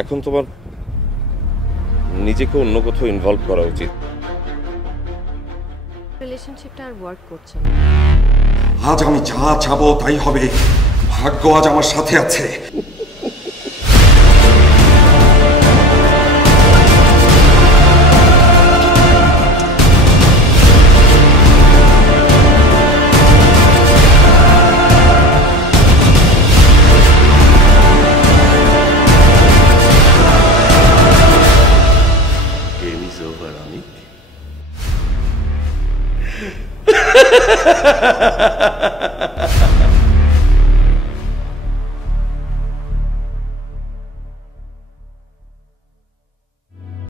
এখন তোমার নিজেকে অন্য কোথাও ইনভলভ করা উচিত। রিলেশনশিপটা আর ওয়ার্ক করছে না। আজ আমি যা চাবো তাই হবে। ভাগ্য আজ আমার সাথে আছে। Game is over, Amit.